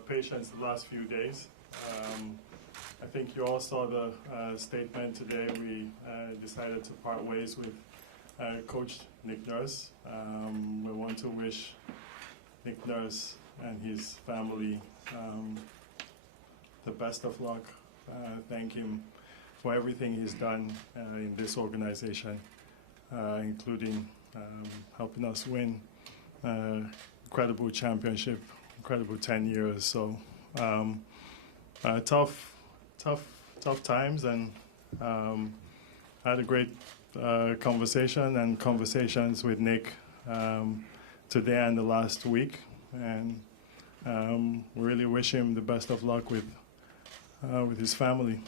patience the last few days. I think you all saw the statement today. We decided to part ways with Coach Nick Nurse. We want to wish Nick Nurse and his family the best of luck. Thank him for everything he's done in this organization, including helping us win incredible championship, incredible 10 years. So tough times, and had a great conversation and conversations with Nick today and the last week, and we really wish him the best of luck with his family.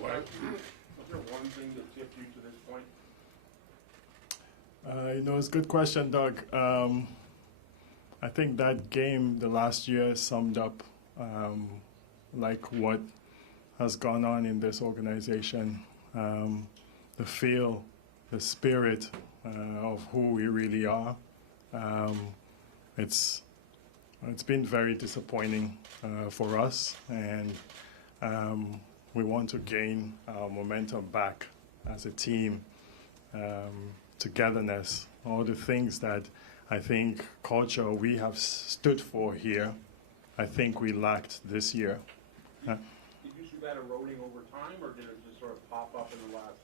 Was there one thing that tipped you to this point? It's a good question, Doug. I think that game the last year summed up like what has gone on in this organization, the feel, the spirit of who we really are. It's been very disappointing for us, and we want to gain our momentum back as a team, togetherness, all the things that I think culture we have stood for here, I think we lacked this year. Did you see that eroding over time, or did it just sort of pop up in the last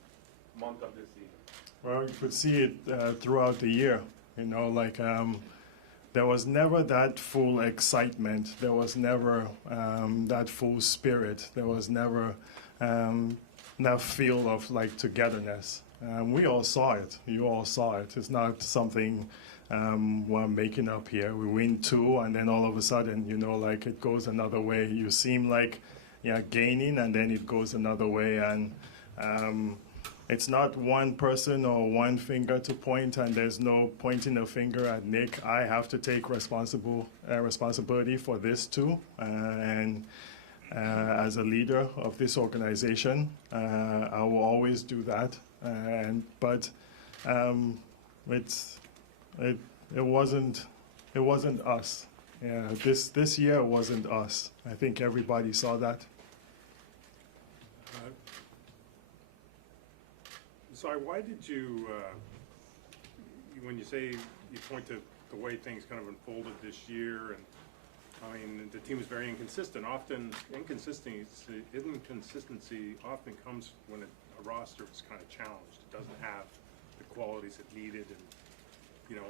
month of this season? Well, you could see it throughout the year. There was never that full excitement. There was never that full spirit. There was never that feel of like togetherness. We all saw it. You all saw it. It's not something we're making up here. We win 2, and then all of a sudden, like it goes another way. You seem like you're gaining, and then it goes another way. And it's not one person or one finger to point, and there's no pointing a finger at Nick. I have to take responsibility for this too. And as a leader of this organization, I will always do that. But it wasn't us. Yeah, this year wasn't us. I think everybody saw that. Masai, why did you, when you say you point to the way things kind of unfolded this year, and I mean the team is very inconsistent. Often inconsistency often comes when a roster is kind of challenged. It doesn't have the qualities it needed, and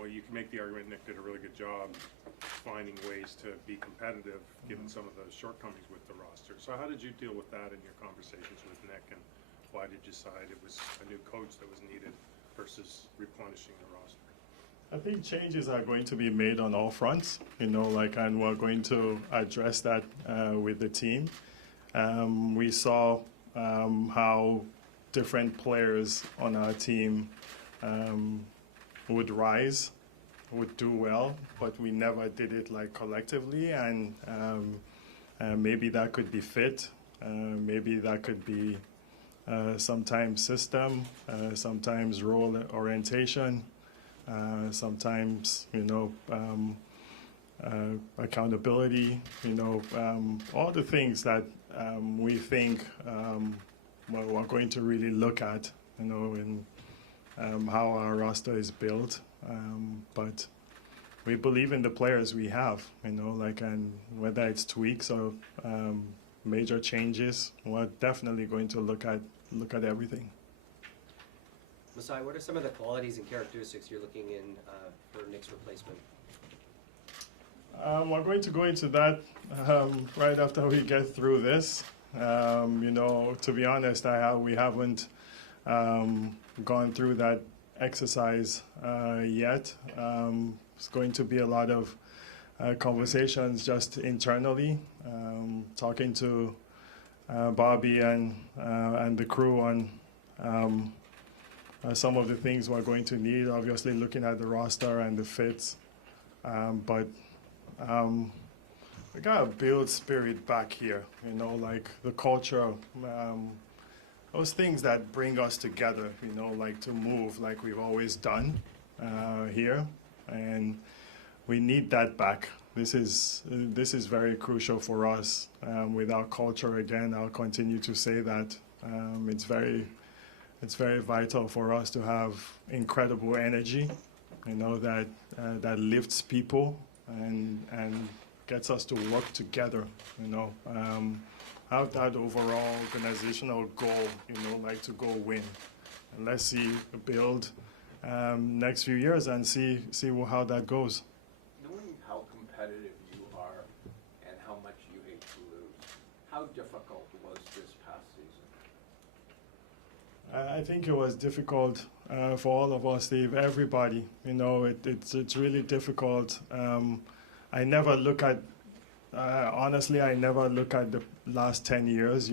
you can make the argument Nick did a really good job finding ways to be competitive given some of the shortcomings with the roster. So how did you deal with that in your conversations with Nick, and why did you decide it was a new coach that was needed versus replenishing the roster? I think changes are going to be made on all fronts, and we're going to address that with the team. We saw how different players on our team would rise, would do well, but we never did it like collectively, and maybe that could be fit, maybe that could be sometimes system, sometimes role orientation, sometimes accountability, all the things that we think we're going to really look at, in how our roster is built. But we believe in the players we have, and whether it's tweaks or major changes, we're definitely going to look at everything. Masai, what are some of the qualities and characteristics you're looking in for Nick's replacement? We're going to go into that right after we get through this. To be honest, we haven't gone through that exercise yet. It's going to be a lot of conversations just internally, talking to Bobby and the crew on some of the things we're going to need. Obviously, looking at the roster and the fits, but we gotta build spirit back here. Like the culture, those things that bring us together. Like to move like we've always done here, and we need that back. This is very crucial for us. With our culture, again, I'll continue to say that it's very vital for us to have incredible energy, that lifts people and gets us to work together. Have that overall organizational goal, to go win. And let's see, build next few years and see how that goes. Knowing how competitive you are and how much you hate to lose, how difficult was this past season? I think it was difficult for all of us, Steve, everybody. It's really difficult. I never look at, honestly, I never look at the last 10 years,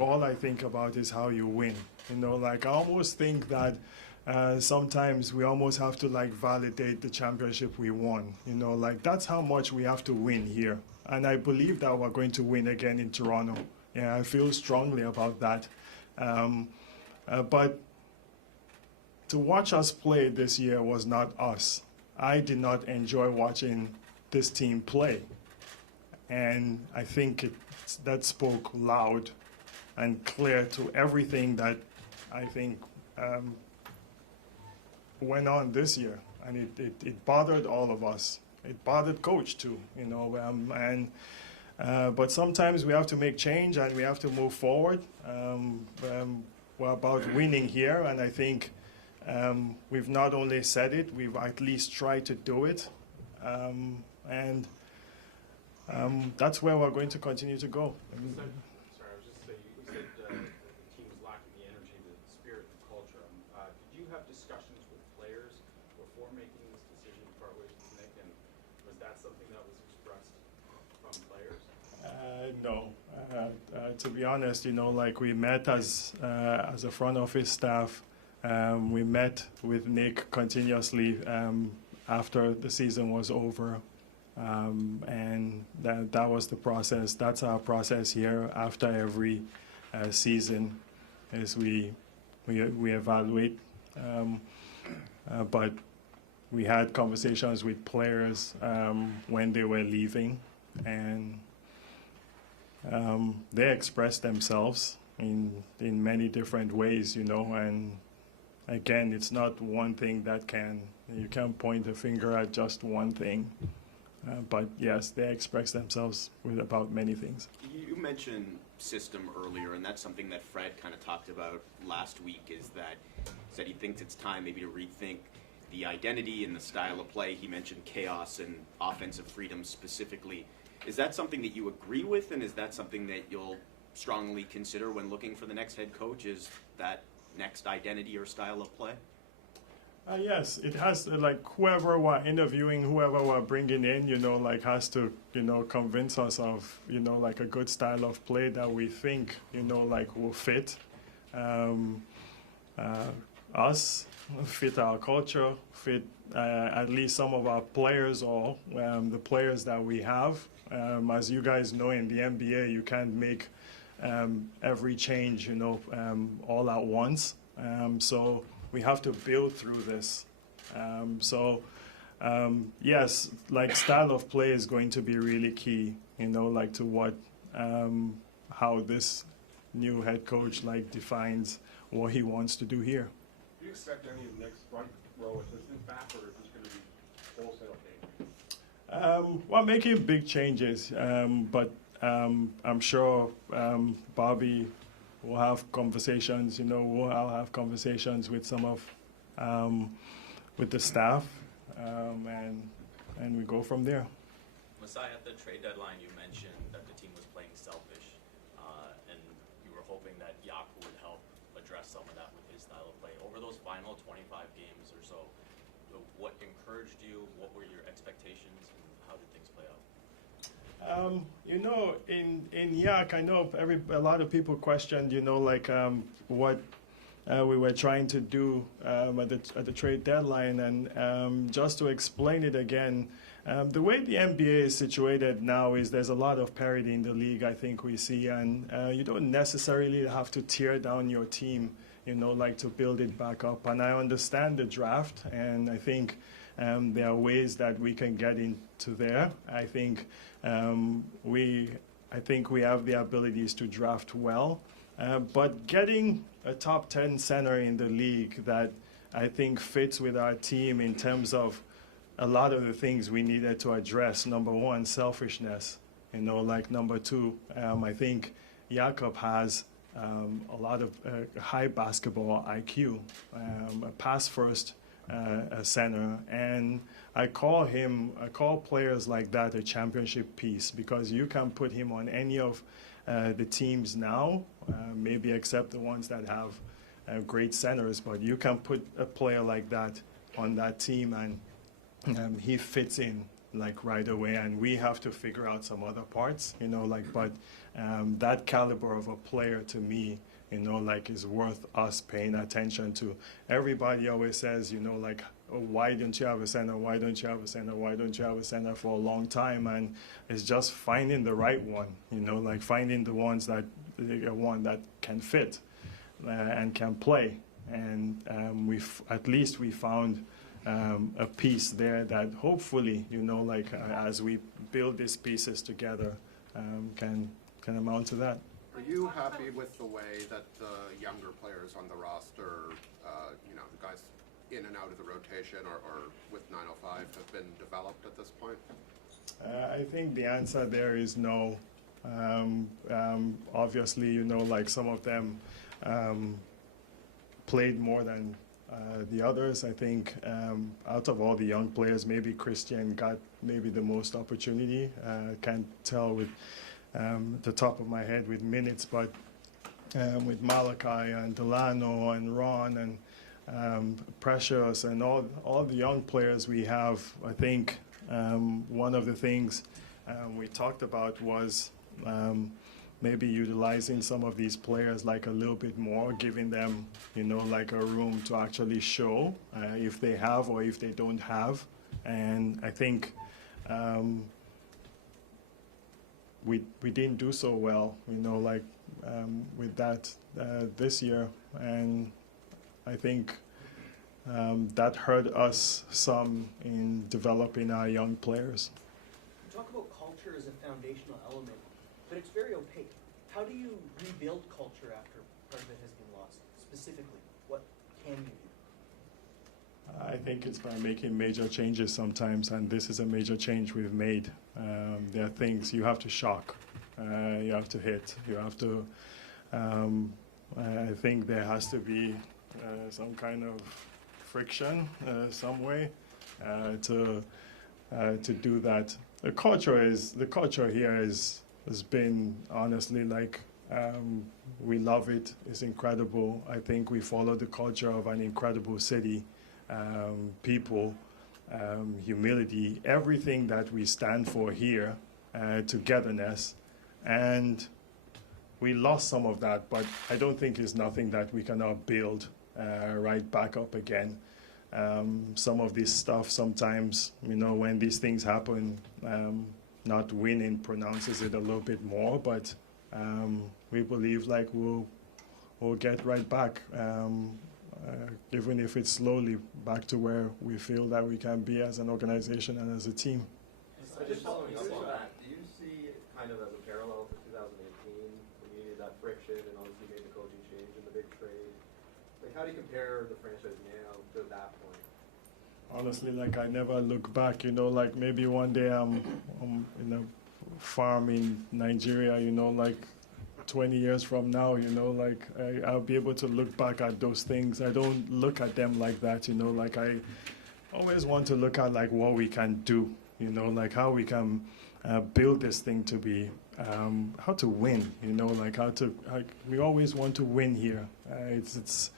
all I think about is how you win. I almost think that sometimes we almost have to validate the championship we won. That's how much we have to win here. And I believe that we're going to win again in Toronto. Yeah, I feel strongly about that. But to watch us play this year was not us. I did not enjoy watching this team play. And I think that spoke loud and clear to everything that I think went on this year. And it bothered all of us. It bothered coach too, but sometimes we have to make change and we have to move forward. We're about winning here, and I think we've not only said it, we've at least tried to do it. And that's where we're going to continue to go. Sorry, I was just saying, you said the team was lacking the energy, the spirit, the culture. Did you have discussions with players before making this decision to part ways with Nick, and was that something that was expressed from players? No. To be honest, we met as a front office staff. We met with Nick continuously after the season was over. And that was the process. That's our process here after every season, is we evaluate. But we had conversations with players when they were leaving, and they expressed themselves in many different ways, and again, it's not one thing you can't point a finger at just one thing. But yes, they express themselves about many things. You mentioned system earlier, and that's something that Fred kind of talked about last week, is that he thinks it's time maybe to rethink the identity and the style of play. He mentioned chaos and offensive freedom specifically. Is that something that you agree with, and is that something that you'll strongly consider when looking for the next head coach, is that next identity or style of play? Yes, it has, whoever we're interviewing, whoever we're bringing in, has to, convince us of, a good style of play that we think, will fit us, fit our culture, fit at least some of our players, or the players that we have. As you guys know, in the NBA, you can't make every change, all at once. So we have to build through this. Yes, style of play is going to be really key, to what, how this new head coach defines what he wants to do here. Do you expect any of Nick's front row assistants back, or is this going to be wholesale changes? We're making big changes, but I'm sure Bobby will have conversations. I'll have conversations with some of with the staff, and we go from there. Masai, at the trade deadline, you mentioned that the team was playing selfish, and you were hoping that Yaku would help address some of that with his style of play. Over those final 25 games or so, what encouraged you? What were your expectations, and how did things play out? In Yak, I know a lot of people questioned, what we were trying to do at the trade deadline, and just to explain it again, the way the NBA is situated now is there's a lot of parity in the league, I think we see, and you don't necessarily have to tear down your team, to build it back up. And I understand the draft, and I think there are ways that we can get into there. I think we have the abilities to draft well, but getting a top 10 center in the league that I think fits with our team in terms of a lot of the things we needed to address. Number one, selfishness. Like number two, I think Jakob has a lot of high basketball IQ, a pass-first center, and I call players like that a championship piece because you can put him on any of the teams now, maybe except the ones that have great centers, but you can put a player like that on that team and he fits in like right away, and we have to figure out some other parts, but that caliber of a player to me, is worth us paying attention to. Everybody always says, oh, why don't you have a center? Why don't you have a center? Why don't you have a center for a long time? And it's just finding the right one, finding the ones that can fit and can play. And at least we found a piece there that hopefully, as we build these pieces together, can amount to that. Are you happy with the way that the younger players on the roster, the guys in and out of the rotation or with 905 have been developed at this point? I think the answer there is no. Obviously, some of them played more than the others. I think out of all the young players, maybe Christian got maybe the most opportunity. Can't tell with the top of my head with minutes, but with Malachi and Delano and Ron and Precious and all the young players we have, I think one of the things we talked about was maybe utilizing some of these players like a little bit more, giving them, like a room to actually show if they have or if they don't have. And I think we didn't do so well, with that this year. And I think that hurt us some in developing our young players. You talk about culture as a foundational element, but it's very opaque. How do you rebuild culture after part of it has been lost? Specifically, what can you do? I think it's by making major changes sometimes, and this is a major change we've made. There are things you have to shock, you have to hit, you have to. I think there has to be some kind of friction, some way, to do that. The culture here has been honestly we love it. It's incredible. I think we follow the culture of an incredible city, people, humility, everything that we stand for here, togetherness, and we lost some of that, but I don't think it's nothing that we cannot build right back up again. Some of this stuff sometimes, when these things happen, not winning pronounces it a little bit more, but we believe we'll get right back, even if it's slowly back to where we feel that we can be as an organization and as a team. Just following up on that, do you see it kind of as a parallel to 2018 when you needed that friction and obviously made the coaching change and the big trade? How do you compare the franchise now to that point? Honestly, I never look back, maybe one day I'm in a farm in Nigeria, 20 years from now, I'll be able to look back at those things. I don't look at them like that, I always want to look at what we can do, how we can build this thing to be, how to win, we always want to win here. It's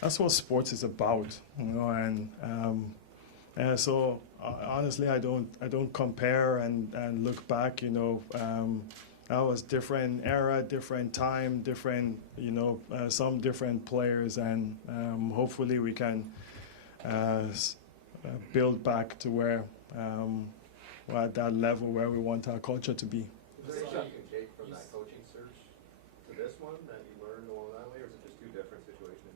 that's what sports is about, and so honestly, I don't compare and look back. That was different era, different time, different some different players, and hopefully we can build back to where we're at that level where we want our culture to be. Is there anything you can take from that coaching search to this one that you learned along that way, or is it just two different situations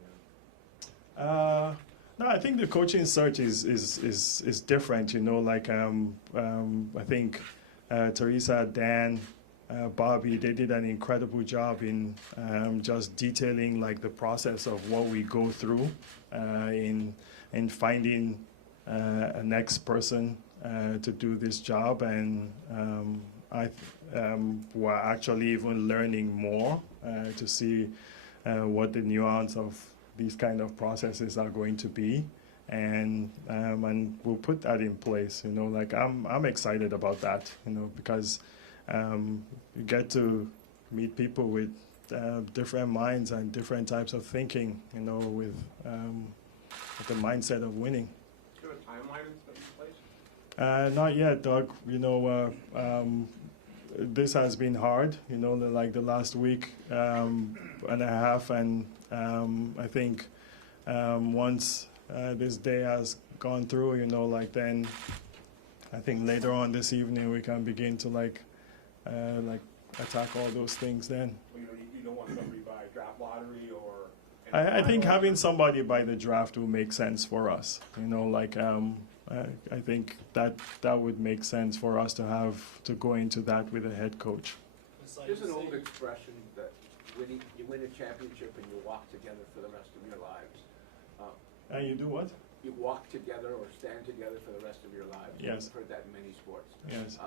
again? No, I think the coaching search is different. You know, like I think Teresa, Dan, Bobby, they did an incredible job in just detailing like the process of what we go through in finding a next person to do this job, and we're actually even learning more to see what the nuance of these kind of processes are going to be, and we'll put that in place. You know, like I'm excited about that. You know, because you get to meet people with different minds and different types of thinking. You know, with the mindset of winning. Do you have a timeline in place? Not yet, Doug. You know, this has been hard. You know, like the last week and a half, and I think once this day has gone through, you know, like then I think later on this evening we can begin to like attack all those things. Then Well, you don't want somebody by draft lottery or. I think having somebody by the draft will make sense for us. You know, like I think that would make sense for us to go into that with a head coach. There's an old expression that you win a championship and you walk together for the rest of your lives. And you do what? You walk together or stand together for the rest of your lives. Yes. I've heard that in many sports. Yes.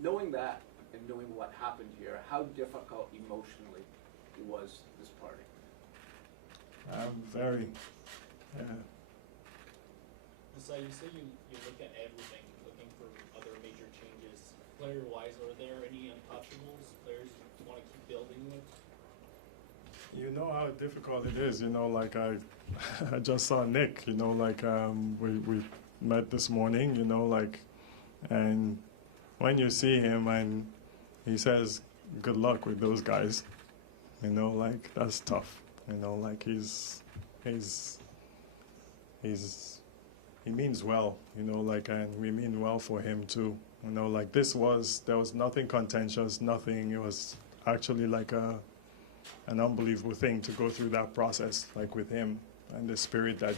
Knowing that and knowing what happened here, how difficult emotionally was this party? Very. So you say you look at everything, looking for other major changes. Player-wise, are there any untouchables, players you want to keep building with? You know how difficult it is. You know, like I just saw Nick. You know, like we met this morning. You know, like, and when you see him and he says, "Good luck with those guys," you know, like that's tough. You know, like he means well. You know, like, and we mean well for him too. You know, like there was nothing contentious, nothing. It was actually like an unbelievable thing to go through that process, like with him and the spirit that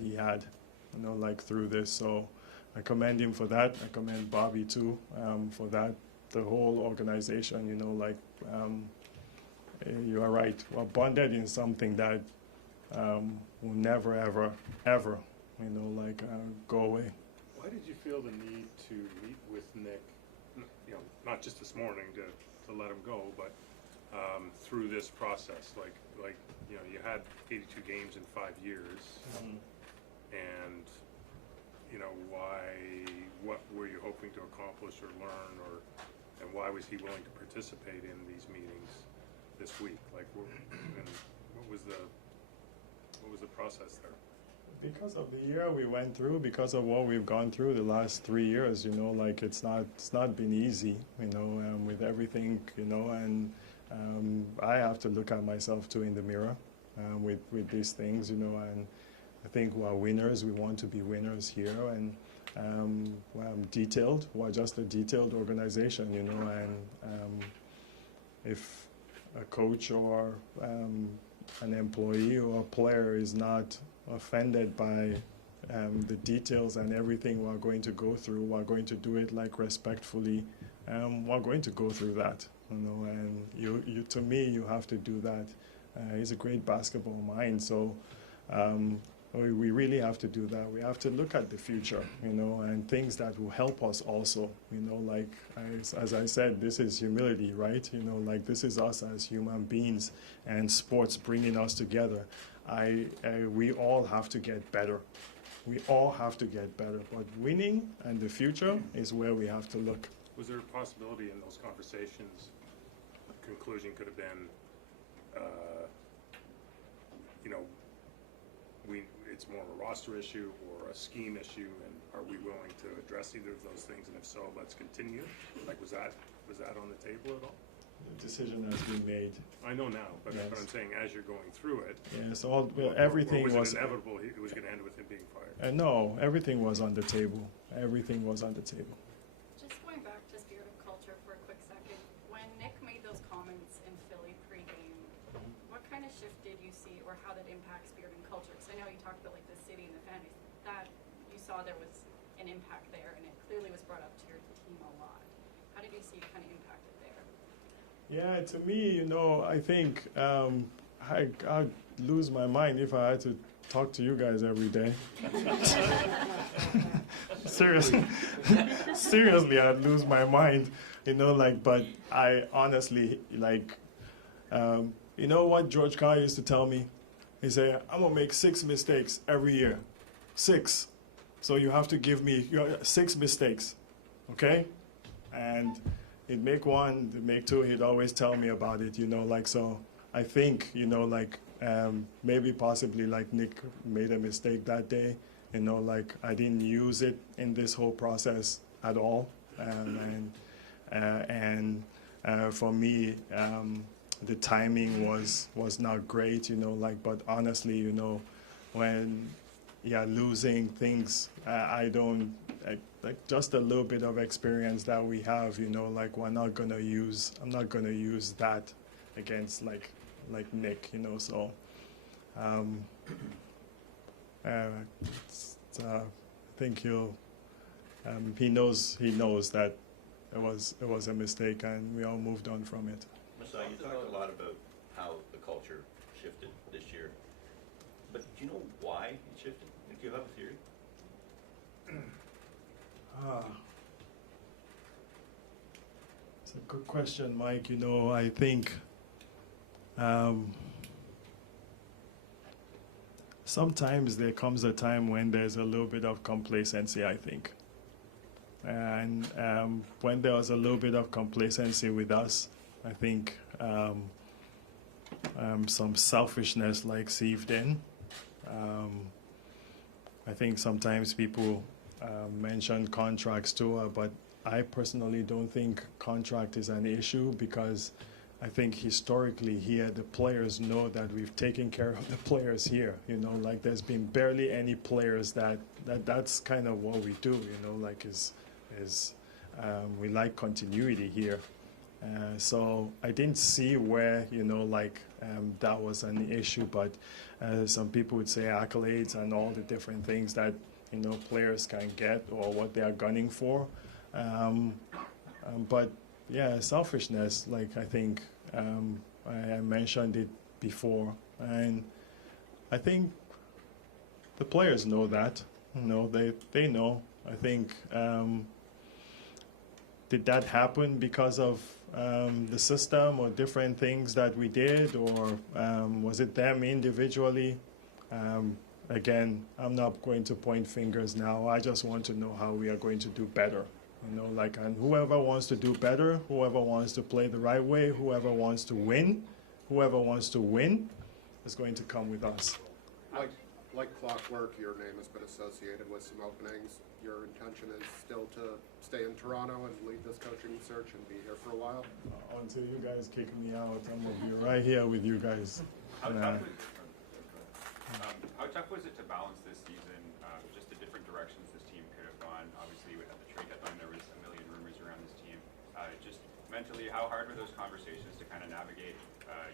he had, you know, like through this. So I commend him for that. I commend Bobby too for that. The whole organization, you know, like you are right. We're bonded in something that will never, ever, ever, you know, like go away. Why did you feel the need to meet with Nick, you know, not just this morning to let him go, but through this process? Like you know, you had 82 games in 5 years, and you know, what were you hoping to accomplish or learn, and why was he willing to participate in these meetings this week? Like, what was the process there? Because of the year we went through, because of what we've gone through the last 3 years, you know, like it's not been easy, you know, with everything, you know, and I have to look at myself too in the mirror with these things, you know, and I think we're winners. We want to be winners here, and we're detailed. We're just a detailed organization, you know, and if a coach or an employee or a player is not offended by the details and everything we're going to go through, we're going to do it like respectfully. We're going to go through that, you know, and you to me, you have to do that. He's a great basketball mind, so we really have to do that. We have to look at the future, you know, and things that will help us also, you know, like as I said, this is humility, right? You know, like this is us as human beings and sports bringing us together. We all have to get better. We all have to get better, but winning and the future is where we have to look. Was there a possibility in those conversations, the conclusion could have been, you know, it's more of a roster issue or a scheme issue, and are we willing to address either of those things? And if so, let's continue. Like, was that on the table at all? The decision has been made. I know now, but Yes. I'm saying as you're going through it, Yes, everything or was it inevitable. It was going to end with him being fired. no, everything was on the table. Everything was on the table. Just going back to spirit of culture for a quick second, when Nick made those comments in Philly pregame, what kind of shift did you see, or how did it impact spirit and culture? Because I know you talked about like the city and the fan base, that you saw there was an impact there, and it clearly was brought up to your team a lot. How did you see it kind of impacted there? Yeah, to me, you know, I think I'd lose my mind if I had to talk to you guys every day. Seriously, seriously, I'd lose my mind, you know, like, but I honestly, like, you know what George Carr used to tell me? He said, I'm going to make 6 mistakes every year. 6. So you have to give me 6 mistakes, okay? And he'd make 1, he'd make 2, he'd always tell me about it, you know, like, so I think, you know, like, maybe possibly like Nick made a mistake that day, you know, like I didn't use it in this whole process at all. For me, the timing was not great, you know, like, but honestly, you know, when losing things, I don't, like just a little bit of experience that we have, you know, like I'm not gonna use that against like Nick, you know, so I think he knows that it was a mistake, and we all moved on from it. Masai, you talked a lot about how the culture shifted this year, but do you know why it shifted? Do you have a theory? It's a good question, Mike. You know, I think sometimes there comes a time when there's a little bit of complacency, I think. And when there was a little bit of complacency with us, I think some selfishness like seeped in. I think sometimes people mention contracts too, but I personally don't think contract is an issue, because I think historically here the players know that we've taken care of the players here. You know, like there's been barely any players that's kind of what we do. You know, like we like continuity here. So I didn't see where, you know, like that was an issue, but some people would say accolades and all the different things that, you know, players can get or what they are gunning for. But yeah, selfishness, like I think I mentioned it before, and I think the players know that, you know, they know. I think, did that happen because of the system or different things that we did, or was it them individually? Again, I'm not going to point fingers now. I just want to know how we are going to do better. You know, like, and whoever wants to do better, whoever wants to play the right way, whoever wants to win is going to come with us. Like clockwork, your name has been associated with some openings. Your intention is still to stay in Toronto and lead this coaching search and be here for a while? Until you guys kick me out, I'm going to be right here with you guys. How tough was it to balance this season, just the different directions this team could have gone? Obviously, at the trade deadline, there was a million rumors around this team. Just mentally, how hard were those conversations to kind of navigate,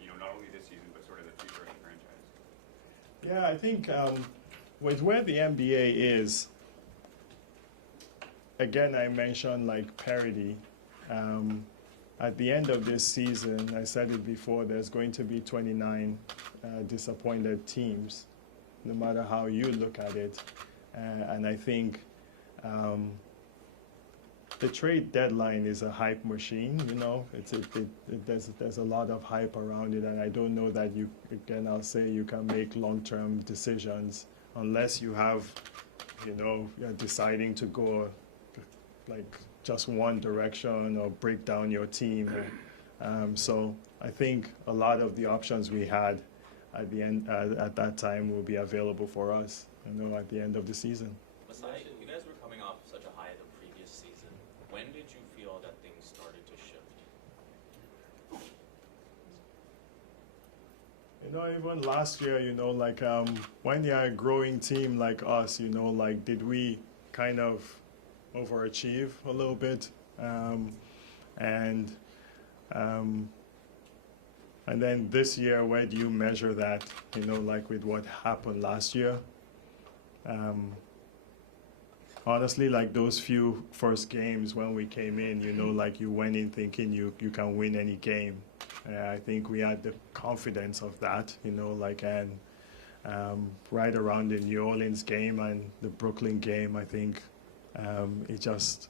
you know, not only this season, but sort of the future of the franchise? Yeah, I think with where the NBA is, again, I mentioned like parity. At the end of this season, I said it before, there's going to be 29 disappointed teams, no matter how you look at it. And I think the trade deadline is a hype machine, you know. There's a lot of hype around it, and I don't know that you, again, I'll say you can make long-term decisions unless you have, you know, you're deciding to go like just one direction or break down your team. So I think a lot of the options we had at the end at that time will be available for us, you know, at the end of the season. Masai, you guys were coming off such a high the previous season. When did you feel that things started to shift? You know, even last year, you know, like when you're a growing team like us, you know, like did we kind of overachieve a little bit? And then this year, where do you measure that? You know, like with what happened last year. Honestly, like those few first games when we came in, you know, like you went in thinking you can win any game. I think we had the confidence of that, you know, like, and right around the New Orleans game and the Brooklyn game, I think it just,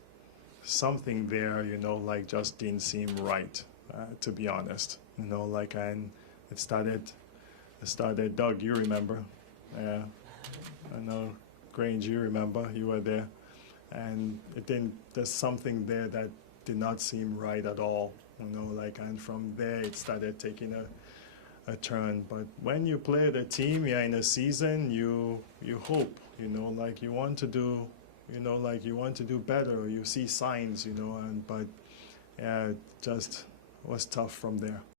something there, you know, like just didn't seem right, to be honest. You know, like, and it started, Doug, you remember? Yeah, I know. Grange, you remember, you were there, and it didn't. There's something there that did not seem right at all, you know. Like, and from there it started taking a turn. But when you play the team, yeah, in a season, you hope, you know, like you want to do, you know, like you want to do better. Or you see signs, you know, and but yeah, it just was tough from there.